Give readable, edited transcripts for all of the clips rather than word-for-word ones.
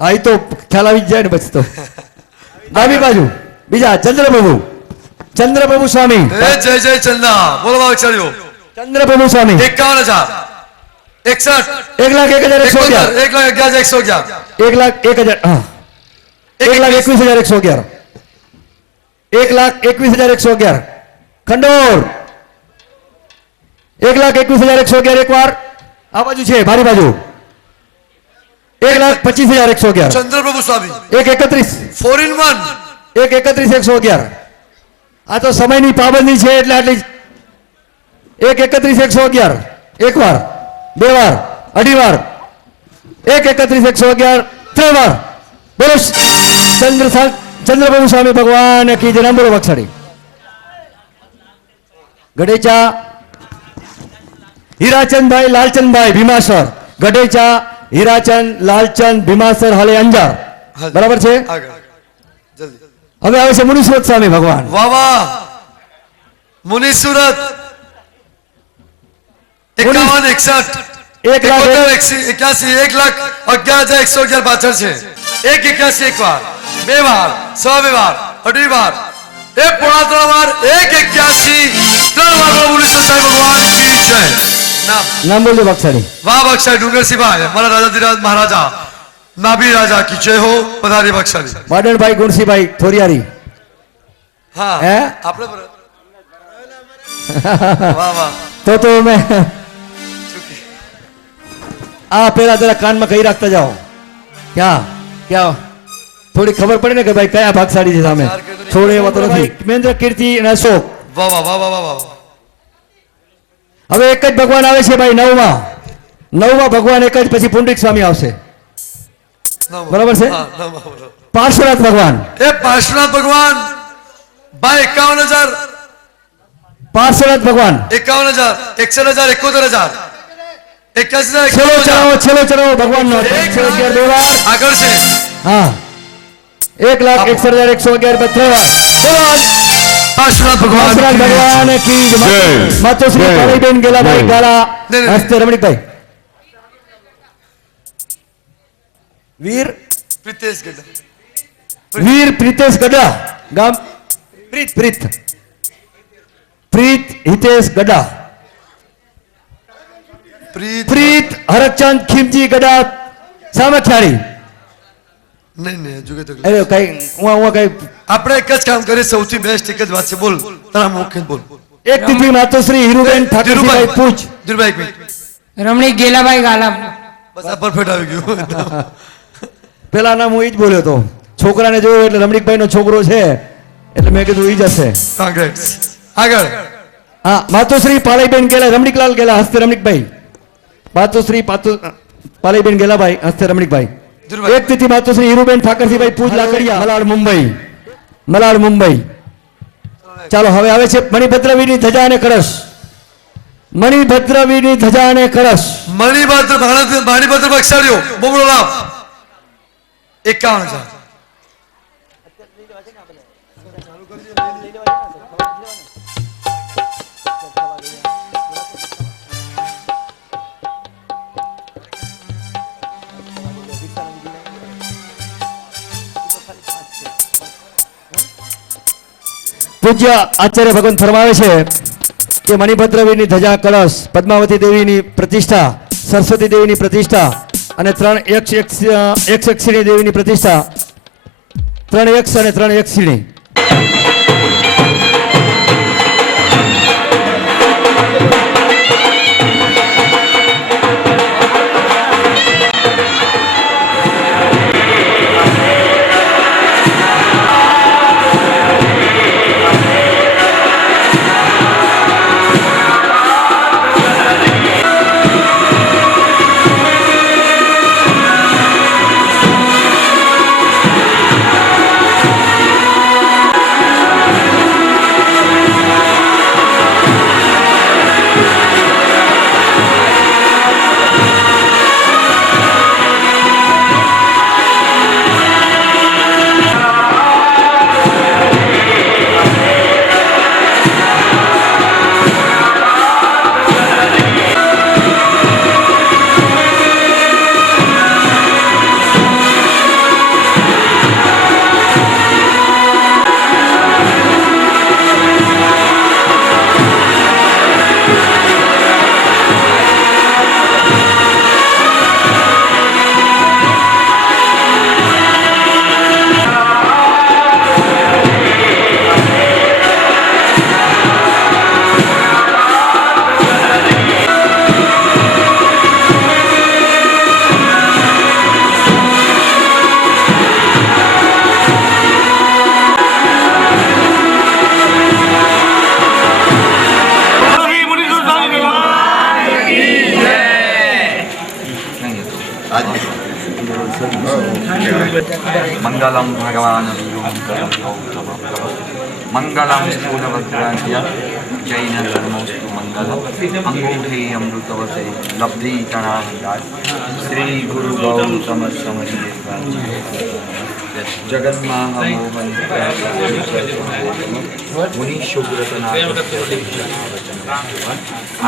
હા, એ તો ખ્યાલ આવી જ જાય ને પછી તો. ડાબી બાજુ બીજા ચંદ્રપ્રભુ સ્વામી. જય જય ચંદા. બોલો ભાવશાળીઓ. ચંદ્રપ્રભુ સ્વામી 51,000 61 1,01,111 1,11,111 હા 1,21,111 1,21,111 ખંડોર 1,21,111 એક વાર આ બાજુ છે મારી બાજુ 1,25,111 ચંદ્રપ્રભુ સ્વામી 1,31 4 in 1 1,31,111 આ તો સમયની પાબંદી છે એટલે આટલી 1,31,111 એક વાર બે વાર અઢી વાર 1,31,111 ત્રણ વાર બોલો ચંદ્રપ્રભુ સ્વામી ભગવાન કી જય. બોલો બક્ષડી ગઢેચા હીરાચંદભાઈ લાલચંદભાઈ ભીમાસર. ગઢેચા હીરાચંદ લાલચંદ ભીમાસર હાલે અંજાર. બરાબર છે. હવે આવે છે મુનિસુરત સ્વામી ભગવાન. વાહ વાહ. મુનિસુરત 51 61 1,81,111 પાછળ છે. 1,81 એક વાર બે વાર બે વાર અઢી વાર પોણા ત્રણ વાર 1,81 ત્રણ વાર મુનિસુરત સાહેબ ભગવાન કી જય. નામ બોલજો બક્ષડી. વાહ બક્ષાઈ ડુંગરસિંહભાઈ મારા રાજાધિરાજ મહારાજા નાભી રાજા કી જય હો. પધારી બક્ષાઈ. વાડણભાઈ ગુણસિંહભાઈ થોરિયારી. હા હે આપણે વાહ વાહ. તો મેં આ પેલા જરા કાનમાં કઈ રાખતા જાઓ. ક્યાં થોડી ખબર પડે ને કે ભાઈ કયા ભાગશાળી છે સામે. થોડે એવા તો નથી. મહેન્દ્ર કીર્તિ અને અશોક. વાહ વાહ વાહ વાહ વાહ. હવે એક જ ભગવાન આવે છે ભાઈ નવમાં ભગવાન એક જ પછી પુંડરીક સ્વામી આવશે. બરાબર છે. પાર્શ્વનાથ ભગવાન પાર્શ્વનાથ ભગવાન ભાઈ 51,000 પાર્શ્વનાથ ભગવાન 51,000 61,000 71,000 છેલ્લો ચડાવો ભગવાન નો આગળ છે. હા 1,61,111 ત્રણ વાર પાર્શ્વનાથ ભગવાન કી જય. માતોશ્રી કાળીબેન ગેલાભાઈ ગાલા હસ્તે રમણીકભાઈ વીર પ્રીતેશ ગડા ગામ પ્રીત હિતેશ ગડા પ્રીત હરકચંદ ખીમજી ગડા સામખિયાળી. નહીં હજુ કે અરે કઈ હું કઈ આપણે એક જ કામ કરીએ. સૌથી બેસ્ટ એક જ વાત છે. બોલ તારા મુખ્ય બોલ. એક તિથિ માતોશ્રી હીરુબેન ઠાકરભાઈ પૂછ રમણીક ગેલાભાઈ ગાલા. બસ આ પરફેક્ટ આવી ગયું. પેલા નામ હું ઈ જ બોલ્યો હતો. છોકરાને જોયો એટલે રમણીકભાઈ નો છોકરો છે એટલે મેં કીધું ઈ જ હશે. કોંગ્રેટ્સ. આગળ હા માતોશ્રી પાલઈબેન ગેલા રમણીકલાલ ગેલા હસ્તે રમણીકભાઈ. માતોશ્રી પાલઈબેન ગેલાભાઈ હસ્તે રમણીકભાઈ. એક તિથિ માતોશ્રી હીરુબેન ઠાકરસિંહભાઈ પૂજ લાકડિયા મલાડ મુંબઈ. ચાલો હવે આવે છે મણિભદ્રવીની ધજા અને કળશ. મણિભદ્રવીની ધજા અને કળશ. મણિભદ્ર બક્ષાળીઓ બોબડો લાવ 51,000. પૂજ્ય આચાર્ય ભગવાન ફરમાવે છે કે મણિભદ્રવીની ધજા કળશ પદ્માવતી દેવીની પ્રતિષ્ઠા સરસ્વતી દેવીની પ્રતિષ્ઠા અને 3 એકક્ષિણી દેવીની પ્રતિષ્ઠા 3 એકક્ષ અને 3 એકક્ષિણી. મંગલમ ભગવાન મંગલમ સ્થૂલવદ્રાજ્ય જૈન ધર્મોસ્તુ મંગલમ અંગૂઠે અમૃતવસે લબ્ધી તણાહદાસ શ્રી ગુરુ ગૌતમ સમજીએ જગન્માહમોહન મુનિ શુભ્રતનાથ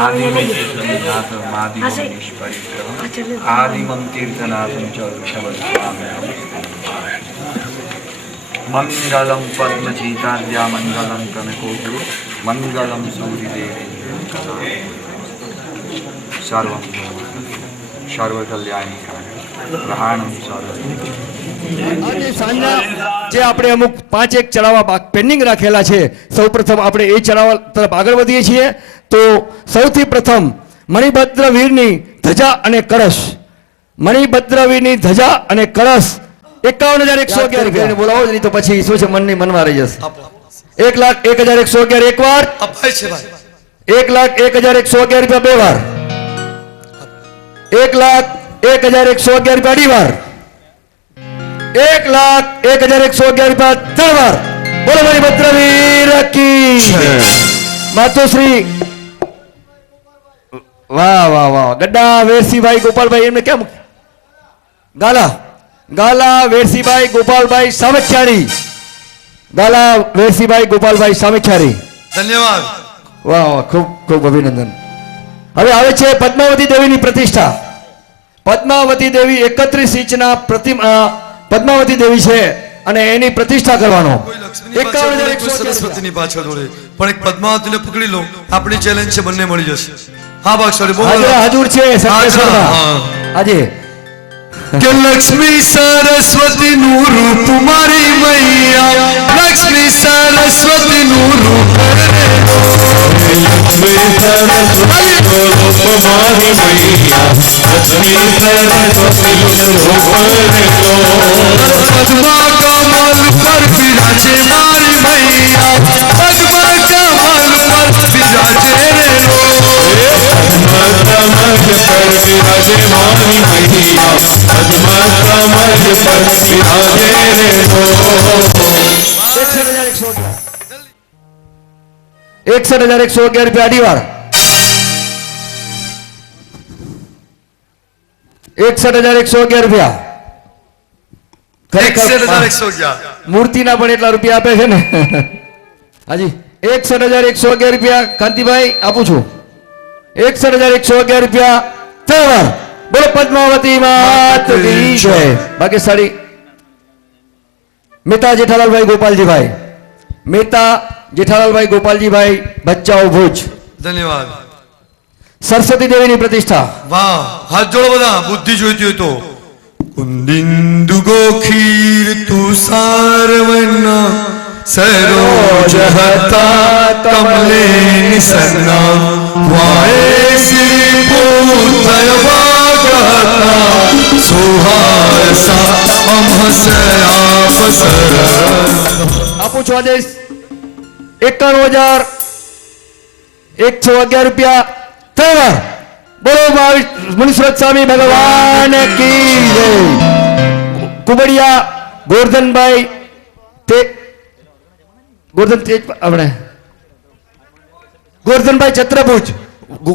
આદિનાથ માદિમનીશ્વરી આદિમં તીર્થનાથં ચ મંગલમ પદ્મચીતાદ્યા મંગલમ કનકોગુરુ મંગલમ સૂર્યદેવે સર્વં સર્વકલ્યાણિકાય ગ્રહાણં સર્વ આજે સાંજના જે આપણે અમુક 5 ચડાવવા પેન્ડિંગ રાખેલા છે, સૌપ્રથમ આપણે એ ચડાવવા તરફ આગળ વધીએ છીએ. તો સૌથી પ્રથમ મણિભદ્ર વીરની ધજા અને કળશ, મણિભદ્ર વીરની ધજા અને કળશ 51,111 રૂપિયા બોલાવો, નહીં તો પછી શું છે મનની મનમાં રહી જશે. 1,01,111 એક વાર, અપાય છે ભાઈ. 1,01,111 રૂપિયા બે વાર, 1,01,111 રૂપિયા અઢી વાર, 1,01,111 રૂપિયા ત્રણ વાર. બોલો મણિભદ્ર વીર કી માતુશ્રી. વાહ વાહ વાહ. ગड्डा વેરસીભાઈ ગોપાલભાઈ એમને કેમ ગાલા ગાલા વેરસીભાઈ ગોપાલભાઈ સામખિયારી, ગાલા વેરસીભાઈ ગોપાલભાઈ સામખિયારી. ધન્યવાદ. વાહ વાહ, ખૂબ ખૂબ અભિનંદન. હવે આવે છે પદ્માવતી દેવીની પ્રતિષ્ઠા. પદ્માવતી દેવી 31 ઇંચના પ્રતિમા પદ્માવતી દેવી છે અને એની પ્રતિષ્ઠા કરવાનો. કોઈ લક્ષ્મીની પાછળ દોડે, કોઈ સરસ્વતીની પાછળ દોડે, પણ એક પદ્માવતીને પકડી લો. આપણી ચેલેન્જ છે, બંને મળી જશે. હા ભાગશાળી બોલો. હાજર છે સંકેશ્વરમાં હા. આજે કે લક્ષ્મી સરસ્વતી નું રૂપ મારી મૈયા, લક્ષ્મી સરસ્વતી નું રૂપ પદ્મા કમલ પર બિરાજે મારી મૈયા, પદ્મા કમલ પર બિરાજે રે લો. ₹61,111 અઢી વાર, 61,111 રૂપિયા. ખરેખર 61,111. મૂર્તિના પણ એટલા રૂપિયા આપે છે ને. હાજી 61,111 રૂપિયા કાંતિભાઈ આપું છું. 61,111 રૂપિયા ત્રણ વાર. બોલો પદ્માવતી માત કી જય. બાકી સાડી મહેતા જેઠાલાલભાઈ ગોપાલજીભાઈ, મહેતા જેઠાલાલભાઈ ગોપાલજીભાઈ ભચાઉ ભુજ. ધન્યવાદ. સરસ્વતી દેવીની પ્રતિષ્ઠા. વાહ, હાથ જોડો બધા, બુદ્ધિ જોઈતી હોય તો. કુંદિંદુ ગોખીર તુષાર વન્ના સરોજ હતા કમલે નિસન્ના, વાય શ્રી પૂતય વાગતા સુહારસા અમહસયા પસર. આપું છું આદેશ 51,111 રૂપિયા ત્રણ વાર. બોલો મુનિશ્વર સ્વામી ભગવાન કી જય. કુબડિયા ગોરધનભાઈ તે ગોરધન તેજ આપણે ગોરધનભાઈ છત્રભુજ,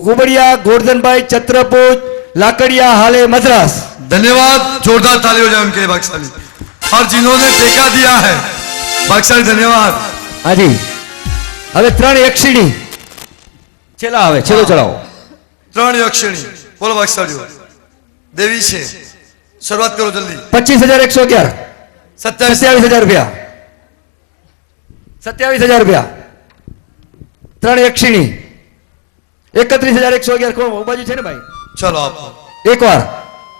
કુબડિયા ગોરધનભાઈ છત્રભુજ લાકડિયા હાલે મદ્રાસ. धन्यवाद. जोरदार ताली हो जाए उनके लिए भागशाली, और जिन्होंने टेका दिया है भागशाली धन्यवाद. હાજી હવે ત્રણ એકસીડી છેલ્લા આવે, છેલ્લો ચડાવો. 3 અક્ષણી બોલો ભાગશાલીઓ. દેવી છે, શરૂઆત કરો જલ્દી. 25,111 27,000 રૂપિયા, 27,000 રૂપિયા. ત્રણ એકસીડી 31,111. કોણ બાજુ છે ને ભાઈ? ચલો આપો. એક વાર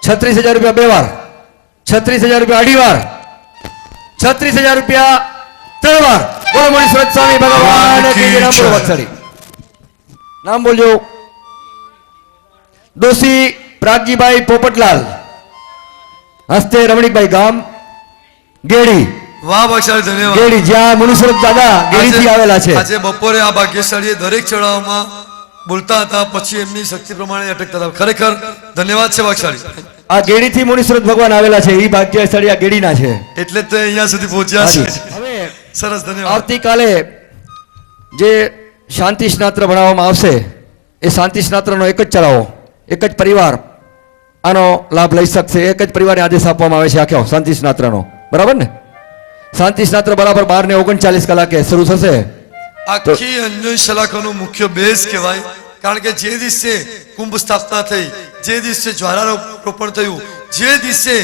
36,000 રૂપિયા બે વાર, 36,000 રૂપિયા અઢી વાર, 36,000 રૂપિયા ત્રણ વાર. બોલો મણિશ્વર સ્વામી ભગવાન કી જય. નામ બોલો ભાગશાળી, નામ બોલજો. દોશી પ્રાગજીભાઈ પોપટલાલ, હસ્તે રમણીકભાઈ, ગામ ગેડી. વાહ ભાગશાળી ધન્યવાદ. ગેડી જ્યાં મુનિશ્વર દાદા ગેડીથી આવેલા છે. આજે બપોરે આ ભાગ્યશાળીએ દરેક ચડાવમાં બોલતા હતા પછી એમની શક્તિ પ્રમાણે અટકતા હતા. ખરેખર ધન્યવાદ છે વાઘશાળી. આ ગેડીથી મુનીશ્વર ભગવાન આવેલા છે એ ભાગ્યશાળી આ ગેડીના છે. એટલે જ તો અહીંયા સુધી પહોંચ્યા છે. હવે સરસ, ધન્યવાદ. આવતીકાલે જે શાંતિ સ્નાત્ર ભણાવવામાં આવશે એ શાંતિ સ્નાત્રનો એક જ ચલાવો, એક જ પરિવાર આનો લાભ લઈ શકશે. એક જ પરિવારને આદેશ આપવામાં આવે છે આખો શાંતિ સ્નાત્રનો, બરાબર ને? શાંતિ સ્નાત્ર બરાબર 12:39 કલાકે શરૂ થશે. આખી અંજન શલાકાનું મુખ્ય બેઝ કહેવાય. કારણ કે જે દિવસે કુંભ સ્થાપના થઈ, જે દિવસે જ્વાલારોપણ થયું, જે દિવસે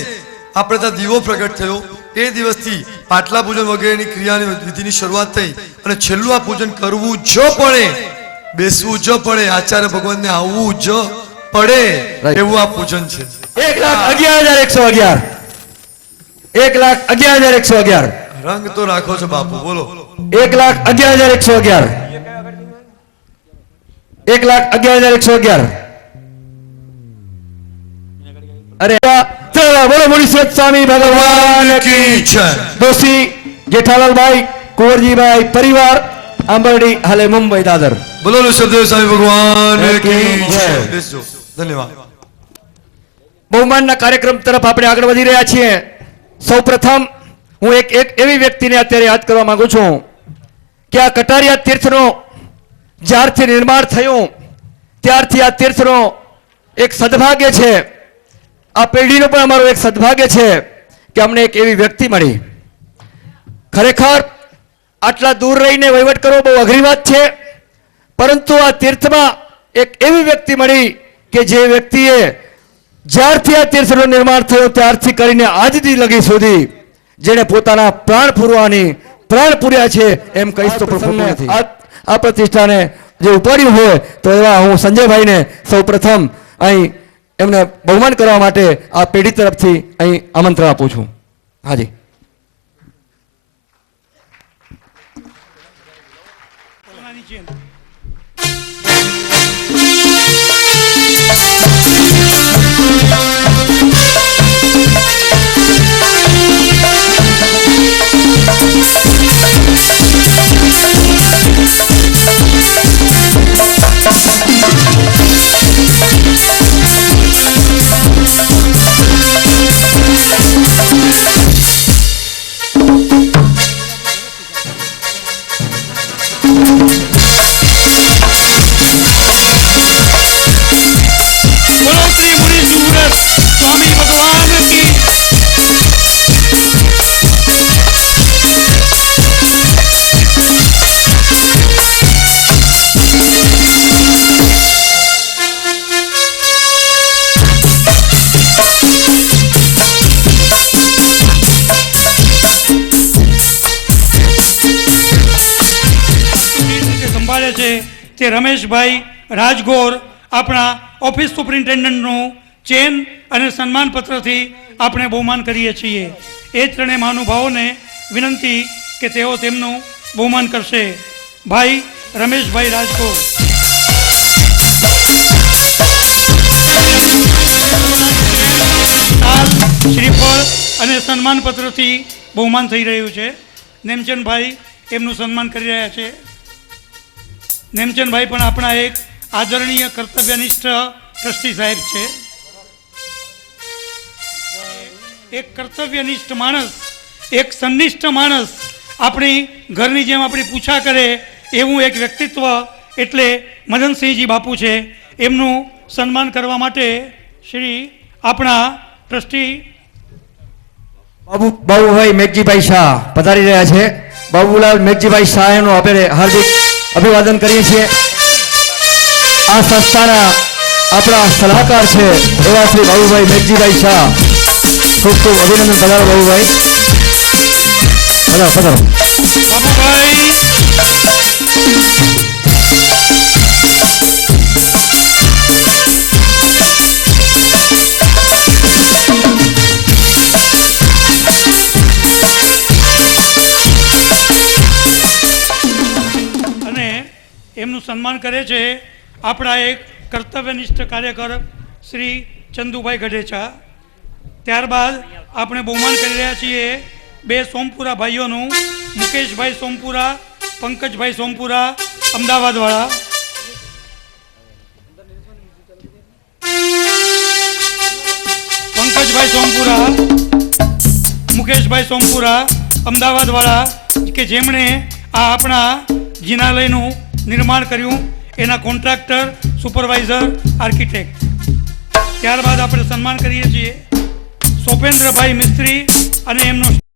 આપણે ત્યાં દીવો પ્રગટ થયો, એ દિવસથી પાટલા પૂજન વગેરેની ક્રિયાની વિધિની શરૂઆત થઈ અને છેલ્લું આ પૂજન કરવું જ પડે, બેસવું જ પડે, આચાર્ય ભગવાનને આવવું જ પડે એવું આ પૂજન છે. 1,11,111 1,11,111 રંગ તો રાખો છો બાપુ, બોલો. 1,11,111 1,11,111 અરે ચલો બોલો મુનીશ્વર સ્વામી ભગવાન કી જય. દોશી જેઠાલાલભાઈ કુંવરજીભાઈ પરિવાર આંબરડી હાલે મુંબઈ દાદર. બોલો ઋષભદેવ સ્વામી ભગવાન કી જય. બેસજો. ધન્યવાદ. બહુમાનના કાર્યક્રમ તરફ આપણે આગળ વધી રહ્યા છીએ. સૌપ્રથમ હું એક એવી વ્યક્તિને અત્યારે યાદ કરવા માંગુ છું કે આ કટારિયા તીર્થનો જ્યારથી નિર્માણ થયું ત્યારથી આ તીર્થનો એક સદભાગ્ય છે, આ પેઢીનો પણ અમારો એક સદભાગ્ય છે કે અમને એક એવી વ્યક્તિ મળી. ખરેખર આટલા દૂર રહીને વહીવટ કરવો બહુ અઘરી વાત છે, પરંતુ આ તીર્થમાં એક એવી વ્યક્તિ મળી કે જે વ્યક્તિએ જ્યારથી આ તીર્થનું નિર્માણ થયું ત્યારથી કરીને આજ દી લગી સુધી જેણે પોતાના પ્રાણ પૂર્યા છે એમ કહીશ તો ખોટું નથી. આ પ્રતિષ્ઠાને જે ઉપાડ્યું હોય તો એવા હું સંજયભાઈને સૌપ્રથમ અહીં એમને બહુમાન કરવા માટે આ પેઢી તરફથી અહીં આમંત્રણ આપું છું. હાજી. બોલો શ્રી મુનીશ્વર સ્વામી ભગવાન કી. સંભાળે છે તે રમેશભાઈ રાજગોર આપણા ઓફિસ સુપ્રિન્ટેન્ડન્ટનું ચેન અને સન્માનપત્રથી આપણે બહુમાન કરીએ છીએ. એ ત્રણેય મહાનુભાવોને વિનંતી કે તેઓ તેમનું બહુમાન કરશે. ભાઈ રમેશભાઈ રાજગોર. તાલ, શ્રીફળ અને સન્માનપત્રથી બહુમાન થઈ રહ્યું છે. નેમચંદભાઈ એમનું સન્માન કરી રહ્યા છે. નેમચંદભાઈ પણ આપણા એક આદરણીય કર્તવ્યનિષ્ઠ ટ્રસ્ટી સાહેબ છે. એક કર્તવ્યનિષ્ઠ માણસ, એક સંનિષ્ઠ માણસ, આપણી ઘરની જેમ આપણી પૂછા કરે એવું એક વ્યક્તિત્વ એટલે મદનસિંહજી બાપુ છે. એમનું સન્માન કરવા માટે શ્રી આપણા ટ્રસ્ટી બાબુભાઈ મેઘજીભાઈ શાહ પધારી રહ્યા છે. બાબુલાલ મેઘજીભાઈ શાહનું આપણે હાર્દિક અભિવાદન કરીએ છીએ. આ સંસ્થાના આપણા સલાહકાર છે એવા શ્રી બાબુભાઈ મેઘજીભાઈ શાહ, ખૂબ ખૂબ અભિનંદન. પધારો બાબુભાઈ, પધારો પધારો. બાબુભાઈ અને એમનું સન્માન કરે છે આપણા એક કર્તવ્યનિષ્ઠ કાર્યકર શ્રી ચંદુભાઈ ગઢેચા. ત્યારબાદ આપણે બહુમાન કરી રહ્યા છીએ બે સોમપુરા ભાઈઓનું, મુકેશભાઈ સોમપુરા, પંકજભાઈ સોમપુરા, અમદાવાદવાળા. સોમપુરા અમદાવાદવાળા કે જેમણે આ આપણા જિનાલયનું નિર્માણ કર્યું, એના કોન્ટ્રાક્ટર, સુપરવાઇઝર, આર્કિટેક્ટ. ત્યારબાદ આપણે સન્માન કરીએ છીએ સોપેન્દ્રભાઈ મિસ્ત્રી અને એમનો